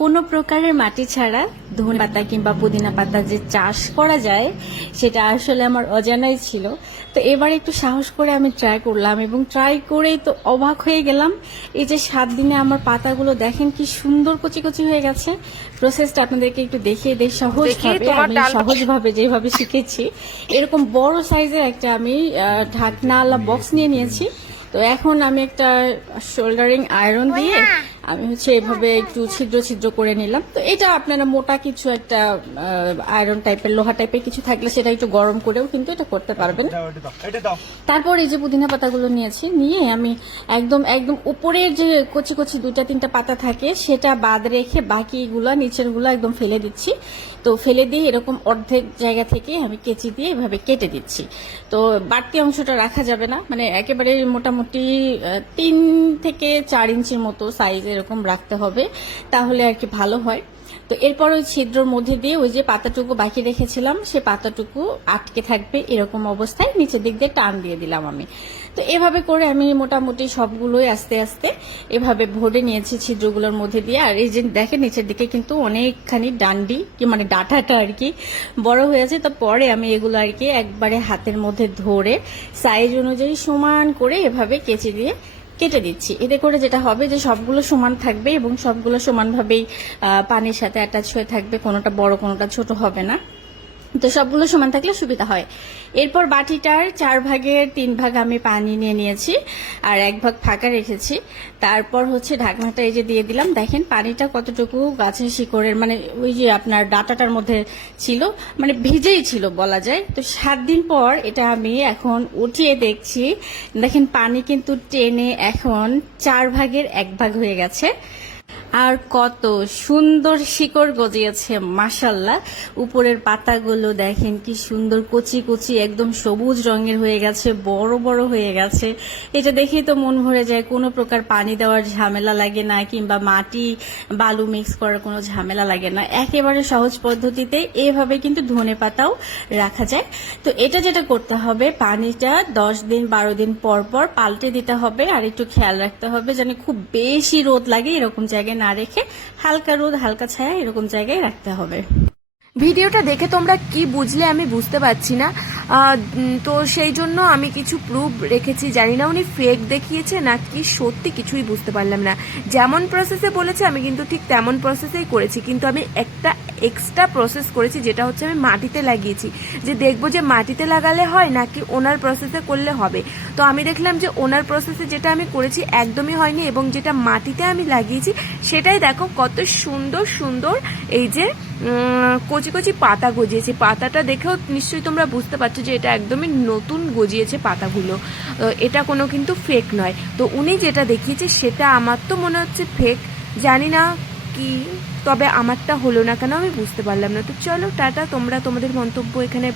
কোনো প্রকারের মাটি ছাড়া ধনে পাতা কিংবা পুদিনা পাতা যে চাষ করা যায় সেটা আসলে আমার অজানাই ছিল। তো এবার একটু সাহস করে আমি ট্রাই করলাম এবং ট্রাই করেই তো অবাক হয়ে গেলাম। এই যে 7 দিনে আমার পাতাগুলো দেখেন কি সুন্দর কচি কচি হয়ে গেছে। প্রসেসটা আপনাদেরকে একটু দেখিয়ে দেই সহজভাবে, আমি সহজভাবে যেভাবে শিখেছি। এরকম বড় সাইজের একটা আমি ঢাকনাওয়ালা বক্স নিয়ে নিয়েছি। তো এখন আমি একটা শোল্ডারিং আয়রন দিয়ে আমি এভাবে একটু ছিদ্র ছিদ্র করে নিলাম। তো এটা আপনারা মোটা কিছু একটা আয়রন টাইপের লোহা টাইপের কিছু থাকলে সেটা একটু গরম করেও কিন্তু এটা করতে পারবেন। তারপর এই যে পুদিনা পাতাগুলো নিয়েছি, নিয়ে আমি একদম একদম উপরের যে কচি কচি 2-3টা পাতা থাকে সেটা বাদ রেখে বাকিগুলো নিচের গুলো একদম ফেলে দিচ্ছি। তো ফেলে দিয়ে এরকম অর্ধেক জায়গা থেকে আমি কেচি দিয়ে এভাবে কেটে দিচ্ছি। তো বাড়তি অংশটা রাখা যাবে না, মানে একেবারে মোটামুটি 3 থেকে 4 ইঞ্চির মতো সাইজ এরকম রাখতে হবে, তাহলে আর কি ভালো হয়। তো এরপর ওই ছিদ্রর মধ্যে দিয়ে ওই যে পাতাটুকু বাকি রেখেছিলাম সে পাতাটুকু আটকে থাকবে, এরকম অবস্থায় নিচের দিক দিয়ে টান দিয়ে দিলাম আমি। তো এভাবে করে আমি মোটামুটি সবগুলোই আস্তে আস্তে এভাবে ভরে নিয়েছি ছিদ্রগুলোর মধ্যে দিয়ে। আর এই যে দেখেন নিচের দিকে কিন্তু অনেকখানি ডান্ডি কি মানে ডাঁটাটা আর কি বড় হয়েছে। তো পরে আমি এগুলো আর কি একবারে হাতের মধ্যে ধরে সাইজ অনুযায়ী সমান করে এভাবে কেচি দিয়ে কেটে দিচ্ছি। এতে করে যেটা হবে যে সবগুলো সমান থাকবে এবং সবগুলো সমানভাবেই পানির সাথে অ্যাটাচ হয়ে থাকবে, কোনোটা বড় কোনোটা ছোট হবে না। তো সবগুলো সমান থাকলে সুবিধা হয়। এরপর বাটিটার 4 ভাগের 3 ভাগ আমি পানি নিয়ে নিয়েছি আর 1 ভাগ ফাঁকা রেখেছি। তারপর ঢাকনাটা এই যে দিয়ে দিলাম। দেখেন পানিটা কতটুকু গাছের শিকড়ের মানে ওই যে আপনার ডাঁটাটার মধ্যে ছিল, মানে ভিজেই ছিল বলা যায়। তো 7 দিন পর এটা আমি এখন উঠিয়ে দেখছি, দেখেন পানি কিন্তু টেনে এখন 4 ভাগের 1 ভাগ হয়ে গেছে। আর কত সুন্দর শিকড় গজিয়েছে মাশাল্লাহ। উপরের পাতাগুলো দেখেন কি সুন্দর কচি কচি একদম সবুজ রঙের হয়ে গেছে, বড় বড় হয়ে গেছে। এটা দেখেই তো মন ভরে যায়, কোনো প্রকার পানি দেওয়ার ঝামেলা লাগে না কিংবা মাটি বালু মিক্স করার কোনো ঝামেলা লাগে না। একেবারে সহজ পদ্ধতিতে এভাবে কিন্তু ধনে পাতাও রাখা যায়। তো এটা যেটা করতে হবে, পানিটা 10 দিন 12 দিন পর পর পাল্টে দিতে হবে আর একটু খেয়াল রাখতে হবে যেন খুব বেশি রোদ লাগে এরকম জায়গায় না রেখে হালকা রোদ হালকা ছায়া এরকম জায়গায় রাখতে হবে। ভিডিওটা দেখে তোমরা কি বুঝলে আমি বুঝতে পারছি না। তো সেই জন্য আমি কিছু প্রুফ রেখেছি, জানি না উনি ফেক দেখিয়েছে নাকি সত্যি, কিছুই বুঝতে পারলাম না। যেমন প্রসেসে বলেছে আমি কিন্তু ঠিক তেমন প্রসেসেই করেছি, কিন্তু আমি একটা এক্সট্রা প্রসেস করেছি, যেটা হচ্ছে আমি মাটিতে লাগিয়েছি, যে দেখবো যে মাটিতে লাগালে হয় নাকি ওনার প্রসেসে করলে হবে। তো আমি দেখলাম যে ওনার প্রসেসে যেটা আমি করেছি একদমই হয়নি, এবং যেটা মাটিতে আমি লাগিয়েছি সেটাই দেখো কত সুন্দর সুন্দর এই যে কচি কচি পাতা গজিয়েছে। পাতাটা দেখেও নিশ্চয়ই তোমরা বুঝতে পারছো যে এটা একদমই নতুন গজিয়েছে পাতাগুলো, এটা কোনো কিন্তু ফেক নয়। তো উনি যেটা দেখিয়েছে সেটা আমার তো মনে হচ্ছে ফেক, জানি না কি, তবে আমারটা হলো না কেন আমি বুঝতে পারলাম না। তো চলো টাটা, তোমরা তোমাদের মন্তব্য এখানে